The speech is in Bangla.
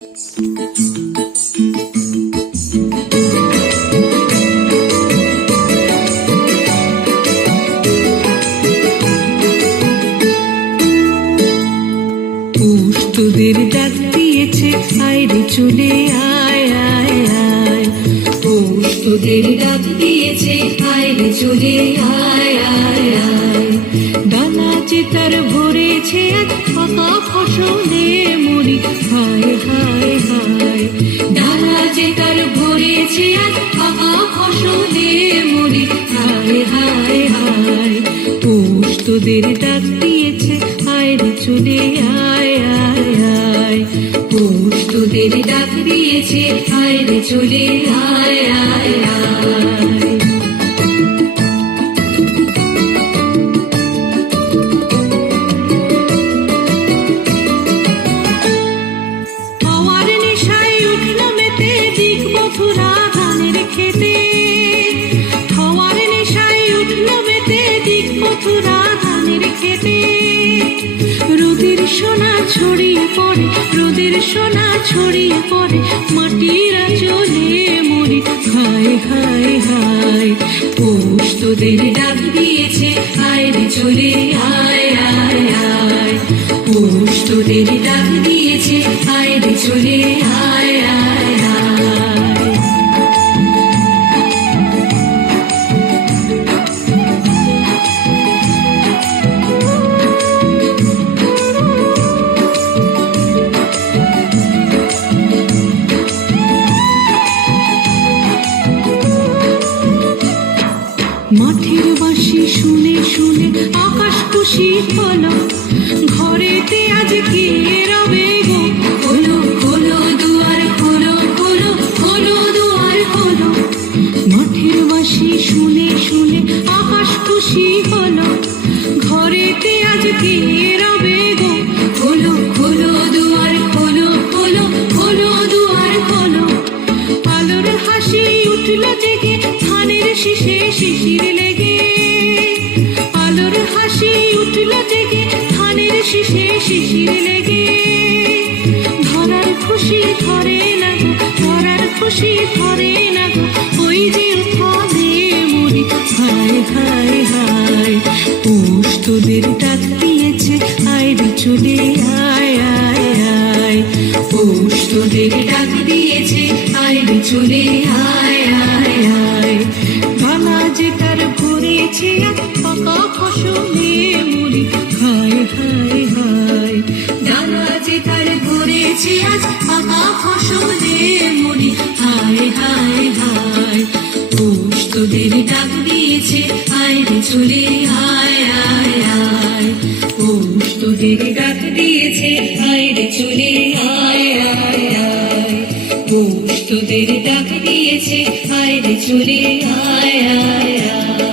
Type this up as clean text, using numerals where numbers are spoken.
তোদের ডাক দিয়েছে, আয় রে চলে আয় আয় আয়। তোদের ডাক দিয়েছে, আয় রে চলে আয় আয় আয়। ডালা যে তার ভরেছে ফাঁকা ফসলে মরি, হায় হায় হায়। ডালা যে তার ভরেছে ফাঁকা ফসলে মরি, হায় হায় হায়। তোদের ডাক দিয়েছে, আয় রে চলে আয় আয় আয়। তোদের ডাক দিয়েছে, আয় রে চলে আয় আয় আয়। হাওয়ার নেশায় উঠল মেতে দিক মথুরা ধানের খেতে। হাওয়ার নেশায় উঠল মেতে দিক মথুরা ধানের খেতে। রোদের সোনা ছড়িয়ে পড়ে, রোদের সোনা ছড়িয়ে পড়ে, মাটির আঁচলে মরি, হায় হায় হায়। তোদের ডাক দিয়েছে, আয় রে চলে আয় আয় আয়। তোদের ডাক দিয়েছে, আয় রে চলে আয় আয় আয়। মাঠের বাঁশি শুনে শুনে আকাশ খুশি হলো, ঘরেতে আজ কে রবে গো। খোলো খোলো দুয়ার খোলো, খোলো খোলো দুয়ার খোলো। মাঠের বাঁশি শুনে শুনে আকাশ খুশি হলো, ঘরেতে আজ কে রবে গো। খোলো খোলো দুয়ার খোলো, খোলো খোলো দুয়ার খোলো। আলোর হাসি উঠল জেগে ধানের শীষে শিশির লেগে। আলোর হাসি উঠল জেগে ধানের শীষে শিশির লেগে। ধরার খুশি ধরে না গো, ধরার খুশি ধরে না গো, ওই যে উঠানে মরি, হায় হায় হায়। তোদের ডাক দিয়েছে, আয় রে চলে আয় আয় আয়। তোদের ডাক দিয়েছে, আয় রে চলে আয় আয় আয়। ডালা যে তার ভরেছে পাকা ফসলে মরি, হায় হায় হায়। ডালা যে তার ভরেছে আজ পাকা ফসলে মরি, হায় হায় হায়। তোদের ডাক দিয়েছে, আয় রে চলে আয় আয় আয়। তোদের ডাক দিয়েছে, আয় রে চলে আয় আয় আয়। তোদের ডাক দিয়েছে, আয় রে চলে আয় আয় আয়।